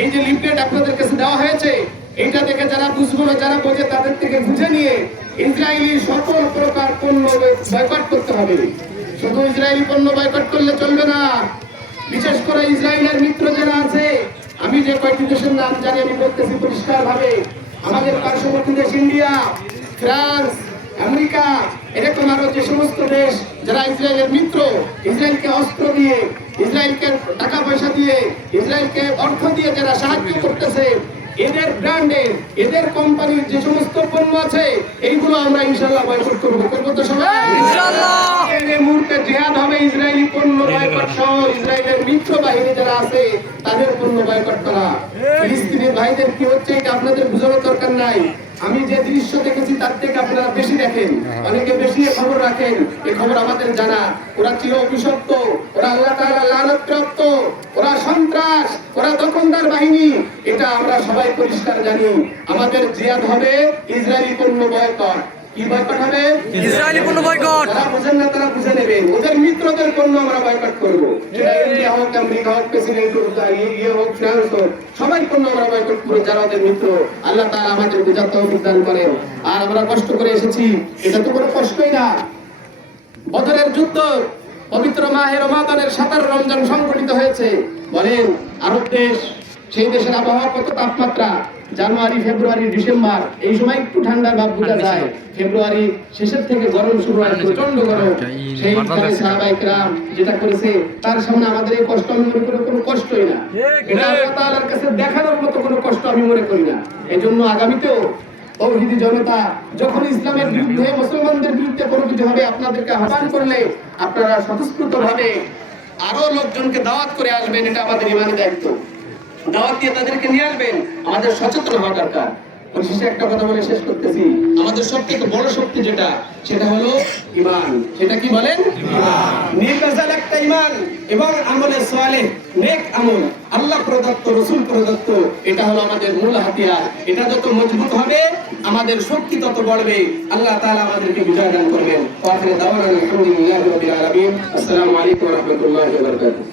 এই যে লিফলেট আপনাদের কাছে দেওয়া হয়েছে, এইটা দেখে যারা বুঝবো না, যারা বোঝে তাদের থেকে বুঝে নিয়ে ইসরায়েলি সকল প্রকার পণ্য বয়কট করতে হবে। শুধু ইসরায়েলি পণ্য বয়কট করলে চলবে না, বিশেষ করে ইসরায়েলের মিত্র যারা আছে, আমি যে কয়েকটি দেশের নাম জানি আমি বলতেছি পরিষ্কার ভাবে। আমাদের পার্শ্ববর্তী দেশ ইন্ডিয়া, ফ্রান্স, আমেরিকা, এরকম আরো যে সমস্ত দেশ যারা ইসরায়েলের মিত্র, ইসরায়েলকে অস্ত্র দিয়ে, ইসরায়েলকে টাকা পয়সা দিয়ে, ইসরায়েলকে অর্থ দিয়ে যারা সাহায্য করতেছে, এদের ব্র্যান্ডের, এদের কোম্পানির যে সমস্ত পণ্য আছে, এইগুলো আমরা ইনশাআল্লাহ বয়কট করবো। করবো তো সবাই ইনশাআল্লাহ। এই মুহূর্তে জিহাদ হবে ইসরায়েলি পণ্য বয়কট সহ ইসরায়েলের মিত্র বাহিনী যারা আছে তাদের পণ্য বয়কট করা। ফিলিস্তিনের ভাইদের কি হচ্ছে এটা আপনাদের বোঝানোর দরকার নাই। আমি যে দৃশ্য দেখেছি তার থেকে আপনারা বেশি দেখেন, অনেকে বেশি খবর রাখেন। এই খবর আমাদের জানা, ওরা চির অভিশপ্ত, ওরা আল্লাহ তাআলার লানতপ্রাপ্ত, ওরা সন্ত্রাস, ওরা দখলদার বাহিনী, এটা আমরা সবাই পরিষ্কার জানি। আমাদের জিহাদ হবে ইসরায়েলি পণ্য বয়কট। কি বয়কট হবে? ইসরায়েলি পণ্য বয়কট। যারা বুঝেন না তারা বুঝে নেবেন, ওদের মিত্রদের পণ্য আমরা বয়কট করবো। সেটা ইন্ডিয়া হোক, আমেরিকা হোক, প্রেসিডেন্ট হোক, হোক, ফ্রান্স হোক, সবাই পণ্য আমরা বয়কট করবো যারা ওদের মিত্র। আল্লাহ তাআলা আমাদের বুঝার তৌফিক দান করেন। আর আমরা কষ্ট করে এসেছি, এটা তো কোনো কষ্টই না। বদরের যুদ্ধ, পবিত্র মাহে রমাদানের 17 রমজান সংঘটিত হয়েছে। বলেন আরব দেশ, সেই দেশের আবহাওয়া কত তাপমাত্রা, জানুয়ারি, ফেব্রুয়ারি, ডিসেম্বর, এই সময় একটু ঠান্ডার ভাব বোঝা যায়। ফেব্রুয়ারি শেষের থেকে গরম শুরু হয়, প্রচন্ড গরম। সেই সাহাবায়ে কেরাম যেটা করেছে, তার সামনে আমাদের এই কষ্ট আমি মনে করি কোনো কষ্টই না। এটা আল্লাহ তাআলার কাছে দেখানোর মতো কোনো কষ্ট আমি মনে করি না। এজন্য আগামীতেও তৌহিদি জনতা যখন ইসলামের বিরুদ্ধে, মুসলমানদের বিরুদ্ধে কোনো কিছু হবে, আপনাদেরকে আহ্বান করলে আপনারা স্বতঃস্ফূর্ত ভাবে আরো লোকজনকে দাওয়াত করে আসবেন। এটা আমাদের ইমানি দায়িত্ব। দাওয়াত দিয়ে তাদেরকে নিয়ে আসবেন। আমাদের সচেতন হওয়া দরকার। পরিশেষে একটা কথা বলে শেষ করতেছি, আমাদের সবথেকে বড় শক্তি যেটা, সেটা হলো ঈমান। সেটা কি বলেন? ঈমান। নেক আজাল একটা ঈমান এবং আমলে সালেহ, নেক আমল, আল্লাহ প্রদত্ত, রাসূল প্রদত্ত, এটা হলো আমাদের মূল হাতিয়ার। এটা যত মজবুত হবে আমাদের শক্তি তত বাড়বে। আল্লাহ তাআলা আমাদেরকে বিজয় দান করবেন। ওয়া আখিরু দাওয়ানা আলহামদুলিল্লাহি রাব্বিল আলামিন। আসসালামু আলাইকুম ওয়া রাহমাতুল্লাহি ওয়া বারাকাতুহু।